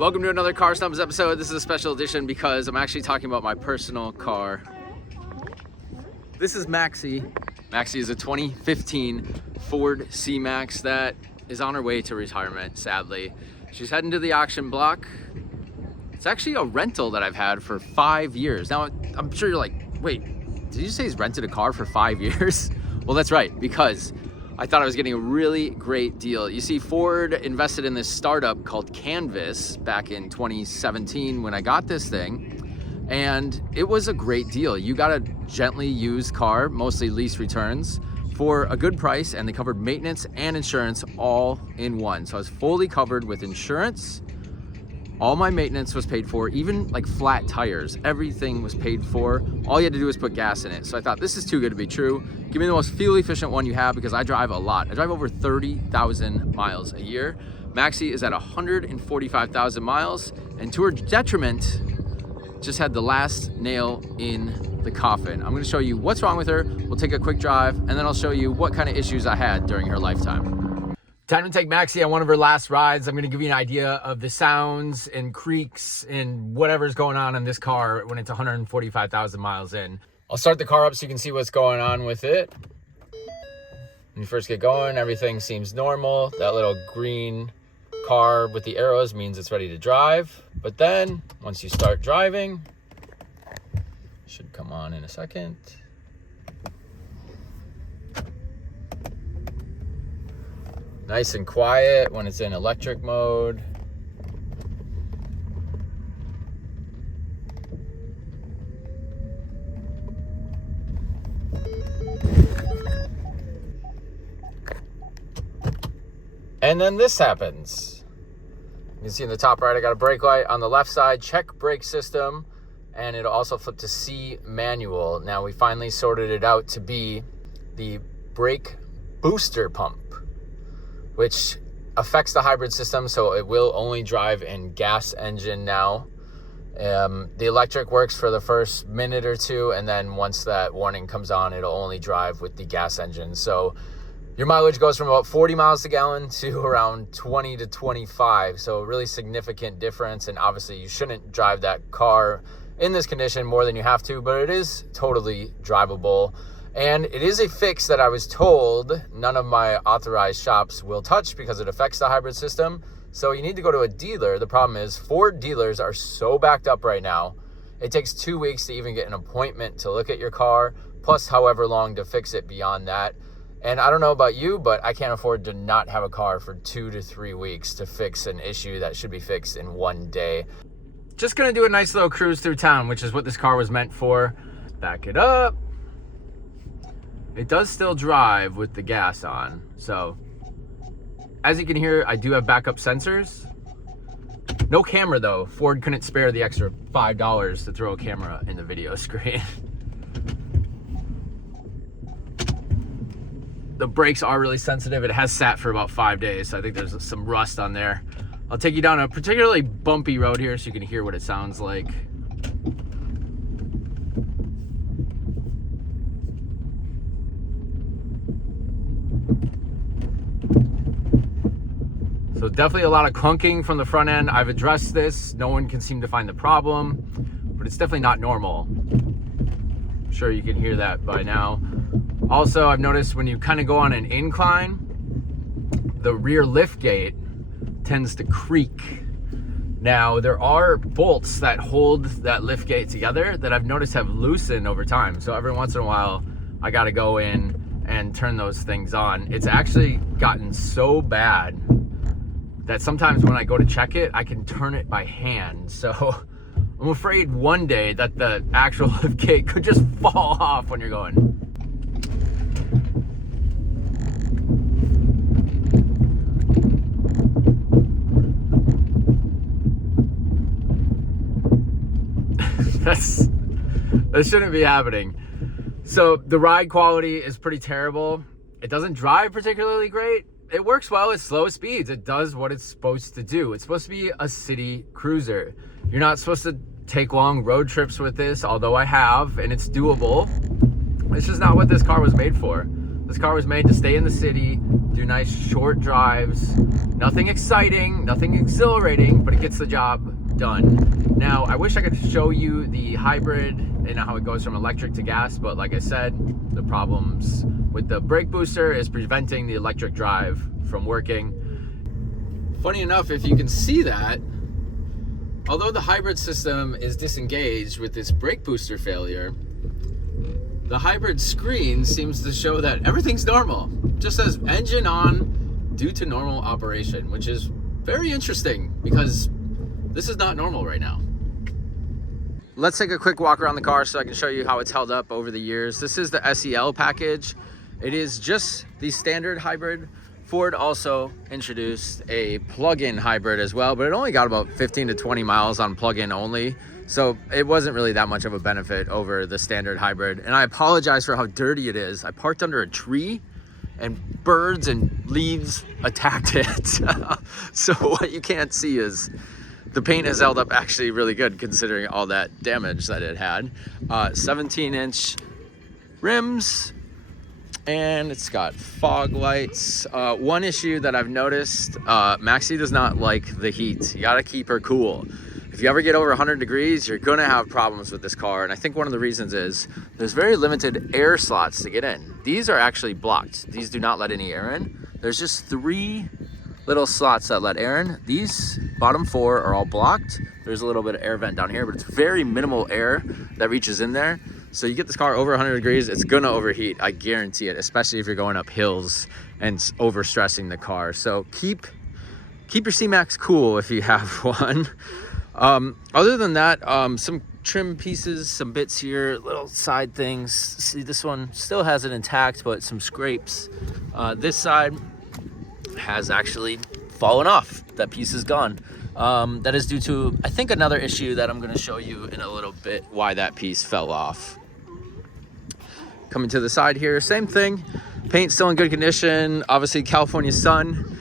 Welcome to another Car Stumps episode. This is a special edition because I'm actually talking about my personal car. This is Maxie. Maxie is a 2015 Ford C-Max that is on her way to retirement, sadly. She's heading to the auction block. It's actually a rental that I've had for 5 years. Now, I'm sure you're like, wait, did you say he's rented a car for 5 years? Well, that's right, because I thought I was getting a really great deal. You see, Ford invested in this startup called Canvas back in 2017 when I got this thing, and it was a great deal. You got a gently used car, mostly lease returns, for a good price, and they covered maintenance and insurance all in one. So I was fully covered with insurance. All my maintenance was paid for, even like flat tires. Everything was paid for. All you had to do was put gas in it. So I thought, this is too good to be true. Give me the most fuel efficient one you have, because I drive a lot. I drive over 30,000 miles a year. Maxie is at 145,000 miles, and to her detriment, just had the last nail in the coffin. I'm gonna show you what's wrong with her. We'll take a quick drive, and then I'll show you what kind of issues I had during her lifetime. Time to take Maxie on one of her last rides. I'm gonna give you an idea of the sounds and creaks and whatever's going on in this car when it's 145,000 miles in. I'll start the car up so you can see what's going on with it. When you first get going, everything seems normal. That little green car with the arrows means it's ready to drive. But then, once you start driving, should come on in a second. Nice and quiet when it's in electric mode. And then this happens. You can see in the top right, I got a brake light. On the left side, check brake system, and it'll also flip to C manual. Now we finally sorted it out to be the brake booster pump, which affects the hybrid system, so it will only drive in gas engine now. The electric works for the first minute or two, and then once that warning comes on, it'll only drive with the gas engine. So your mileage goes from about 40 miles a gallon to around 20 to 25. So a really significant difference, and obviously you shouldn't drive that car in this condition more than you have to, but it is totally drivable. And it is a fix that I was told none of my authorized shops will touch because it affects the hybrid system. So you need to go to a dealer. The problem is Ford dealers are so backed up right now. It takes 2 weeks to even get an appointment to look at your car, plus however long to fix it beyond that. And I don't know about you, but I can't afford to not have a car for 2 to 3 weeks to fix an issue that should be fixed in 1 day. Just gonna do a nice little cruise through town, which is what this car was meant for. Back it up. It does still drive with the gas on. So as you can hear, I do have backup sensors. No camera though. Ford couldn't spare the extra $5 to throw a camera in the video screen. The brakes are really sensitive. It has sat for about 5 days, so I think there's some rust on there. I'll take you down a particularly bumpy road here so you can hear what it sounds like. So definitely a lot of clunking from the front end. I've addressed this. No one can seem to find the problem, but it's definitely not normal. I'm sure you can hear that by now. Also, I've noticed when you kind of go on an incline, the rear liftgate tends to creak. Now, there are bolts that hold that liftgate together that I've noticed have loosened over time. So every once in a while, I got to go in and turn those things on. It's actually gotten so bad that sometimes when I go to check it, I can turn it by hand. So I'm afraid one day that the actual liftgate could just fall off when you're going. That shouldn't be happening. So the ride quality is pretty terrible. It doesn't drive particularly great. It works well at slow speeds. It does what it's supposed to do. It's supposed to be a city cruiser. You're not supposed to take long road trips with this, although I have, and it's doable. It's just not what this car was made for. This car was made to stay in the city, do nice short drives, nothing exciting, nothing exhilarating, but it gets the job done. Now, I wish I could show you the hybrid and how it goes from electric to gas, but like I said, the problems with the brake booster is preventing the electric drive from working. Funny enough, if you can see that, although the hybrid system is disengaged with this brake booster failure, the hybrid screen seems to show that everything's normal. Just says engine on due to normal operation, which is very interesting because this is not normal right now. Let's take a quick walk around the car so I can show you how it's held up over the years. This is the SEL package. It is just the standard hybrid. Ford also introduced a plug-in hybrid as well, but it only got about 15 to 20 miles on plug-in only. So it wasn't really that much of a benefit over the standard hybrid. And I apologize for how dirty it is. I parked under a tree and birds and leaves attacked it. So what you can't see is the paint has held up actually really good considering all that damage that it had. 17-inch rims, and it's got fog lights. One issue that I've noticed, Maxie does not like the heat. You gotta keep her cool. If you ever get over 100 degrees, you're gonna have problems with this car. And I think one of the reasons is there's very limited air slots to get in. These are actually blocked. These do not let any air in. There's just 3 little slots that let air in. These bottom 4 are all blocked. There's a little bit of air vent down here, but it's very minimal air that reaches in there. So you get this car over 100 degrees, it's gonna overheat, I guarantee it, especially if you're going up hills and overstressing the car. So keep your C-Max cool if you have one. Other than that, some trim pieces, some bits here, little side things. See, this one still has it intact, but some scrapes. This side has actually fallen off. That piece is gone. That is due to, I think, another issue that I'm going to show you in a little bit why that piece fell off. Coming to the side here, same thing. Paint still in good condition. Obviously, California sun.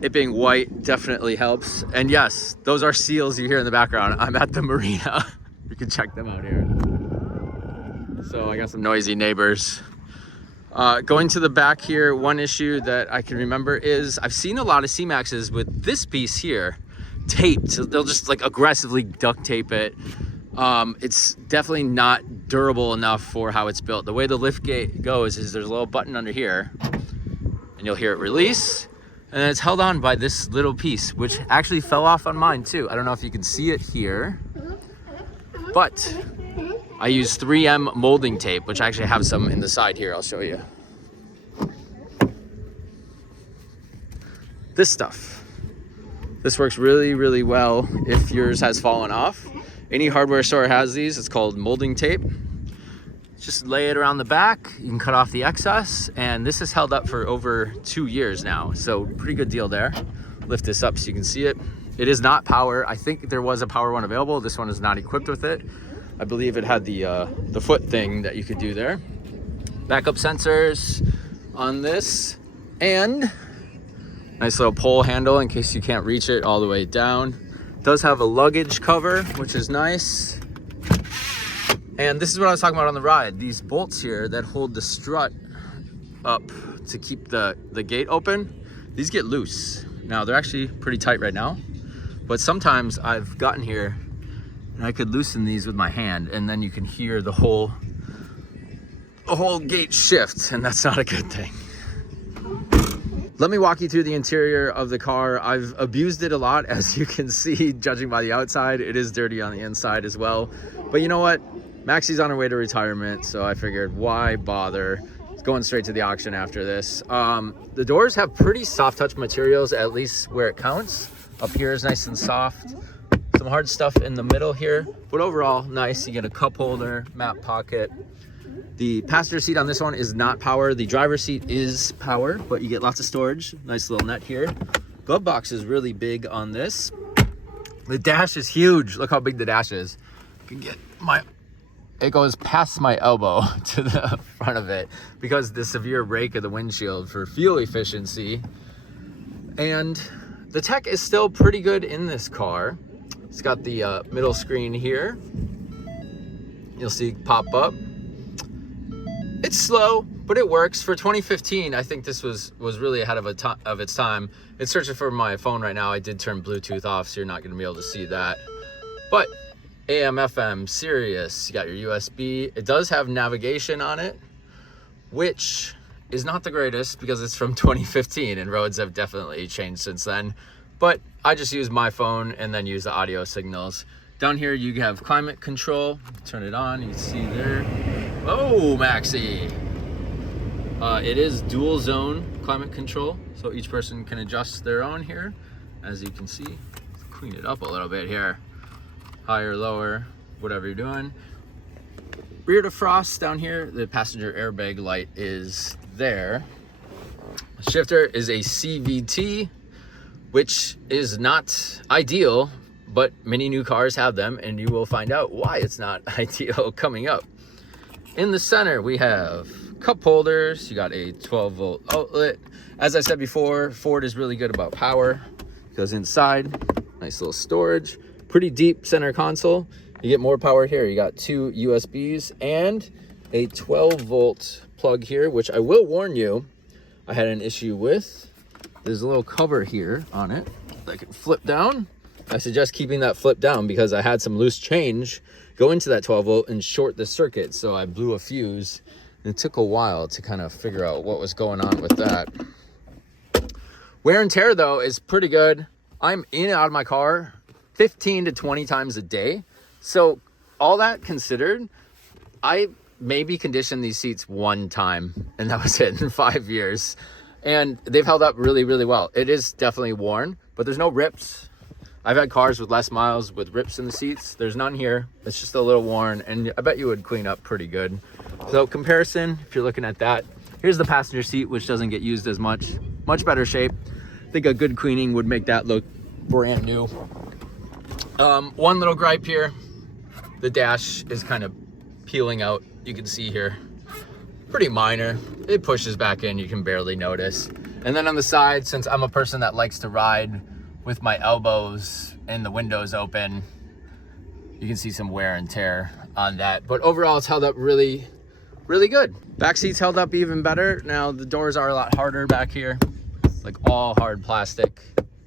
It being white definitely helps. And yes, those are seals you hear in the background. I'm at the marina. You can check them out here. So I got some noisy neighbors. Going to the back here, one issue that I can remember is I've seen a lot of C-Maxes with this piece here taped. So they'll just like aggressively duct tape it. It's definitely not durable enough for how it's built. The way the liftgate goes is there's a little button under here and you'll hear it release. And then it's held on by this little piece, which actually fell off on mine too. I don't know if you can see it here, but I use 3M molding tape, which I actually have some in the side here. I'll show you. This stuff. This works really, really well if yours has fallen off. Any hardware store has these. It's called molding tape. Just lay it around the back. You can cut off the excess, and this is held up for over 2 years now. So pretty good deal there. Lift this up so you can see it. It is not power. I think there was a power one available. This one is not equipped with it. I believe it had the foot thing that you could do there. Backup sensors on this, and nice little pole handle in case you can't reach it all the way down. It does have a luggage cover, which is nice. And this is what I was talking about on the ride. These bolts here that hold the strut up to keep the gate open, these get loose. Now, they're actually pretty tight right now, but sometimes I've gotten here and I could loosen these with my hand, and then you can hear the whole gate shift, and that's not a good thing. Let me walk you through the interior of the car. I've abused it a lot, as you can see, judging by the outside. It is dirty on the inside as well. But you know what? Maxie's on her way to retirement, so I figured why bother? It's going straight to the auction after this. The doors have pretty soft touch materials, at least where it counts. Up here is nice and soft. Some hard stuff in the middle here, but overall nice. You get a cup holder, map pocket. The passenger seat on this one is not power. The driver's seat is power, but you get lots of storage. Nice little net here. Glove box is really big on this. The dash is huge. Look how big the dash is. You can get it goes past my elbow to the front of it because the severe rake of the windshield for fuel efficiency. And the tech is still pretty good in this car. It's got the middle screen here. You'll see pop up. It's slow, but it works. For 2015, I think this was really ahead of its time. It's searching for my phone right now. I did turn Bluetooth off, so you're not gonna be able to see that. But AM, FM, Sirius, you got your USB. It does have navigation on it, which is not the greatest because it's from 2015 and roads have definitely changed since then. But I just use my phone and then use the audio signals. Down here you have climate control. Turn it on, you can see there. Oh, Maxi. It is dual zone climate control, so each person can adjust their own here. As you can see, let's clean it up a little bit here. Higher, lower, whatever you're doing. Rear defrost down here, the passenger airbag light is there. Shifter is a CVT, which is not ideal, but many new cars have them, and you will find out why it's not ideal coming up. In the center, we have cup holders. You got a 12-volt outlet. As I said before, Ford is really good about power. Goes inside, nice little storage. Pretty deep center console. You get more power here. You got 2 USBs and a 12-volt plug here, which I will warn you, I had an issue with. There's a little cover here on it that can flip down. I suggest keeping that flip down because I had some loose change go into that 12-volt and short the circuit. So I blew a fuse, and it took a while to kind of figure out what was going on with that. Wear and tear, though, is pretty good. I'm in and out of my car 15 to 20 times a day. So all that considered, I maybe conditioned these seats one time, and that was it in 5 years. And they've held up really, really well. It is definitely worn, but there's no rips. I've had cars with less miles with rips in the seats. There's none here. It's just a little worn, and I bet you would clean up pretty good. So comparison, if you're looking at that, here's the passenger seat, which doesn't get used as much. Much better shape. I think a good cleaning would make that look brand new. One little gripe here. The dash is kind of peeling out. You can see here. Pretty minor. It pushes back in. You can barely notice. And then on the side, since I'm a person that likes to ride with my elbows and the windows open, you can see some wear and tear on that. But overall, it's held up really, really good. Back seats held up even better. Now the doors are a lot harder back here, like all hard plastic,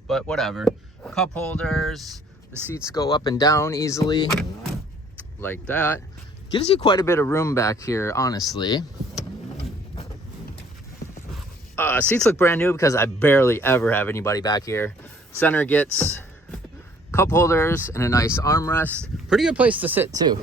but whatever. Cup holders, the seats go up and down easily, like that. Gives you quite a bit of room back here, honestly. Seats look brand new because I barely ever have anybody back here. Center gets cup holders and a nice armrest. Pretty good place to sit too.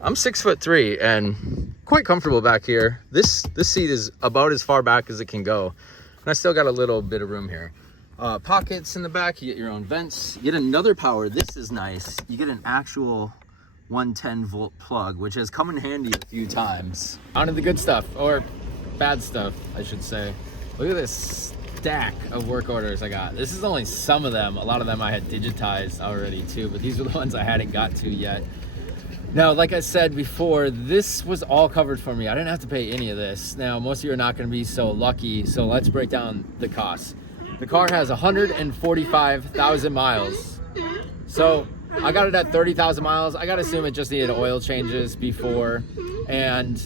I'm 6'3" and quite comfortable back here. This seat is about as far back as it can go. And I still got a little bit of room here. Pockets in the back, you get your own vents. You get another power, this is nice. You get an actual 110-volt plug, which has come in handy a few times. On to the good stuff, or bad stuff, I should say. Look at this stack of work orders I got. This is only some of them. A lot of them I had digitized already too, but these are the ones I hadn't got to yet. Now, like I said before, this was all covered for me. I didn't have to pay any of this. Now, most of you are not going to be so lucky, so let's break down the costs. The car has 145,000 miles. So I got it at 30,000 miles. I got to assume it just needed oil changes before, and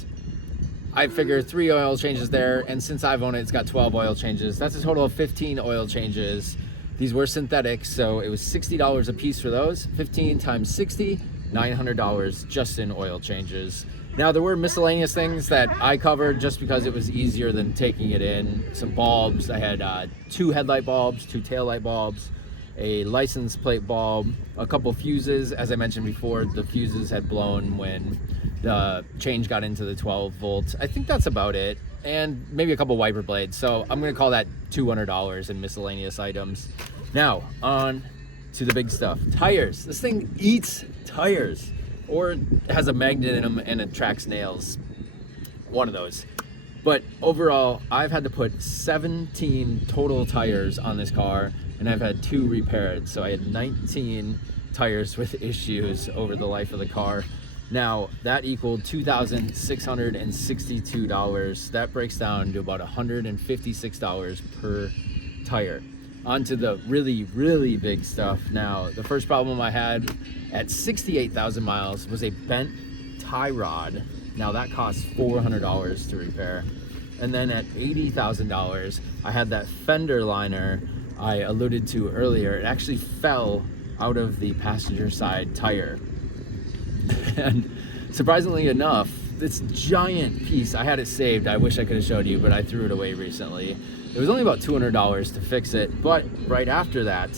I figure 3 oil changes there, and since I've owned it, it's got 12 oil changes. That's a total of 15 oil changes. These were synthetic, so it was $60 a piece for those. 15 times 60, $900 just in oil changes. Now, there were miscellaneous things that I covered just because it was easier than taking it in. Some bulbs. I had 2 headlight bulbs, 2 taillight bulbs, a license plate bulb, a couple fuses. As I mentioned before, the fuses had blown when the change got into the 12 volts. I think that's about it. And maybe a couple wiper blades. So I'm going to call that $200 in miscellaneous items. Now, on to the big stuff. Tires. This thing eats tires, or has a magnet in them and attracts nails. One of those. But overall, I've had to put 17 total tires on this car, and I've had 2 repaired. So I had 19 tires with issues over the life of the car. Now, that equaled $2,662. That breaks down to about $156 per tire. On to the really, really big stuff. Now, the first problem I had at 68,000 miles was a bent tie rod Now that costs $400 to repair. And then at $80,000, I had that fender liner I alluded to earlier. It actually fell out of the passenger side tire. And surprisingly enough, this giant piece, I had it saved. I wish I could have showed you, but I threw it away recently. It was only about $200 to fix it, but right after that,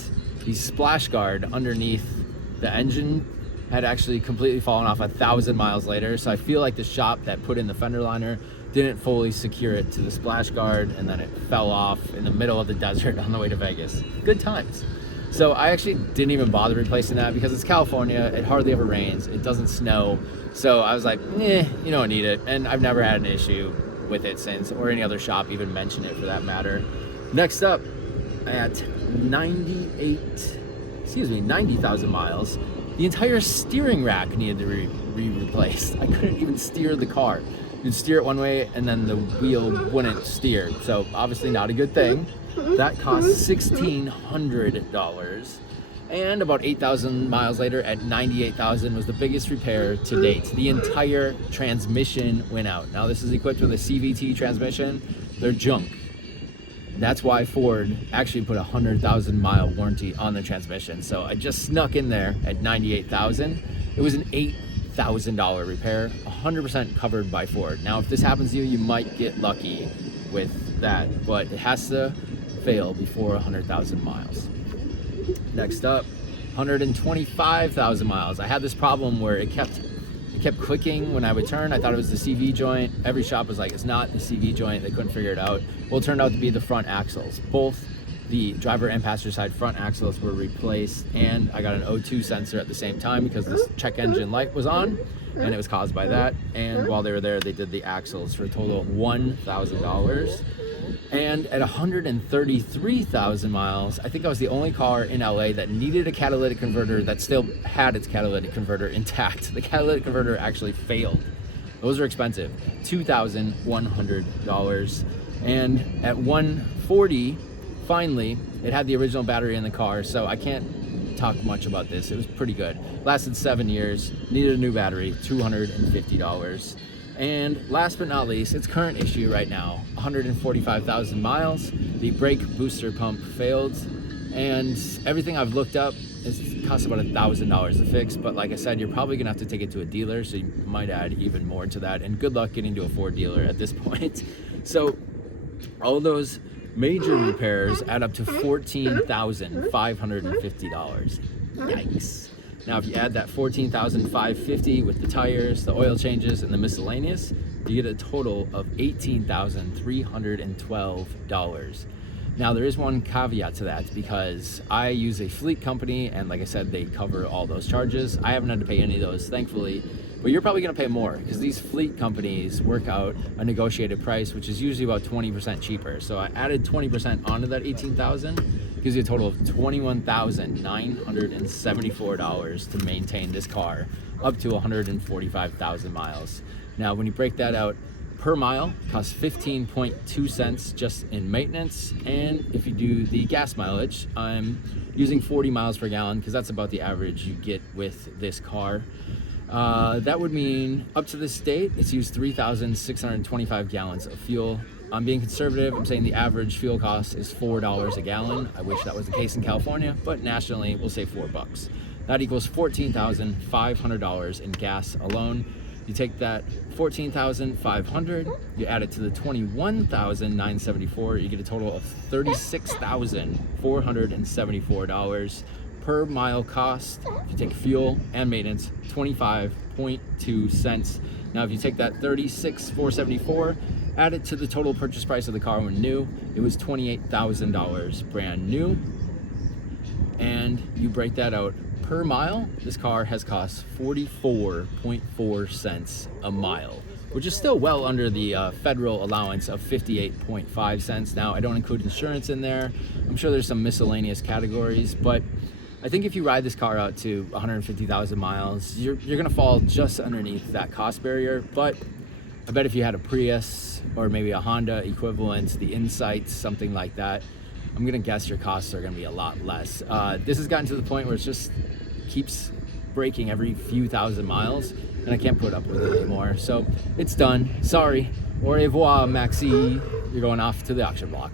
the splash guard underneath the engine had actually completely fallen off 1,000 miles later. So I feel like the shop that put in the fender liner didn't fully secure it to the splash guard, and then it fell off in the middle of the desert on the way to Vegas. Good times. So I actually didn't even bother replacing that because it's California, it hardly ever rains, it doesn't snow. So I was like, you don't need it. And I've never had an issue with it since, or any other shop even mention it for that matter. Next up, at 90,000 miles, the entire steering rack needed to be replaced. I couldn't even steer the car. You'd steer it one way and then the wheel wouldn't steer. So obviously not a good thing. That cost $1,600. And about 8,000 miles later at 98,000 was the biggest repair to date. The entire transmission went out. Now this is equipped with a CVT transmission. They're junk. That's why Ford actually put a 100,000 mile warranty on the transmission. So I just snuck in there at 98,000. It was an $8,000 repair, 100% covered by Ford. Now if this happens to you, you might get lucky with that, but it has to fail before 100,000 miles. Next up, 125,000 miles. I had this problem where it kept clicking when I would turn. I thought it was the CV joint. Every shop was like, it's not the CV joint. They couldn't figure it out. Well, it turned out to be the front axles. Both the driver and passenger side front axles were replaced, and I got an O2 sensor at the same time because this check engine light was on, and it was caused by that. And while they were there, they did the axles for a total of $1,000. And at 133,000 miles, I think I was the only car in LA that needed a catalytic converter that still had its catalytic converter intact. The catalytic converter actually failed. Those are expensive, $2,100. And at 140, finally, it had the original battery in the car, so I can't talk much about this. It was pretty good. Lasted 7 years, needed a new battery, $250. And last but not least, its current issue right now, 145,000 miles. The brake booster pump failed, and everything I've looked up, it costs about $1,000 to fix. But like I said, you're probably gonna have to take it to a dealer, so you might add even more to that. And good luck getting to a Ford dealer at this point. So all those major repairs add up to $14,550. Yikes. Now, if you add that $14,550 with the tires, the oil changes, and the miscellaneous, you get a total of $18,312. Now, there is one caveat to that because I use a fleet company, and like I said, they cover all those charges. I haven't had to pay any of those, thankfully, but you're probably gonna pay more because these fleet companies work out a negotiated price, which is usually about 20% cheaper. So I added 20% onto that 18,000. Gives you a total of $21,974 to maintain this car up to 145,000 miles. Now, when you break that out per mile, it costs 15.2 cents just in maintenance. And if you do the gas mileage, I'm using 40 miles per gallon because that's about the average you get with this car. That would mean up to this date, it's used 3,625 gallons of fuel. I'm being conservative. I'm saying the average fuel cost is $4 a gallon. I wish that was the case in California, but nationally, we'll say $4. That equals $14,500 in gas alone. You take that $14,500, you add it to the $21,974, you get a total of $36,474 per mile cost. If you take fuel and maintenance, 25.2 cents. Now, if you take that $36,474, add it to the total purchase price of the car when new, it was $28,000 brand new. And you break that out per mile, this car has cost 44.4 cents a mile, which is still well under the federal allowance of 58.5 cents. Now, I don't include insurance in there. I'm sure there's some miscellaneous categories, but I think if you ride this car out to 150,000 miles, you're gonna fall just underneath that cost barrier. But I bet if you had a Prius or maybe a Honda equivalent, the Insight, something like that, I'm gonna guess your costs are gonna be a lot less. This has gotten to the point where it just keeps breaking every few thousand miles, and I can't put up with it anymore. So it's done. Sorry. Au revoir, Maxi. You're going off to the auction block.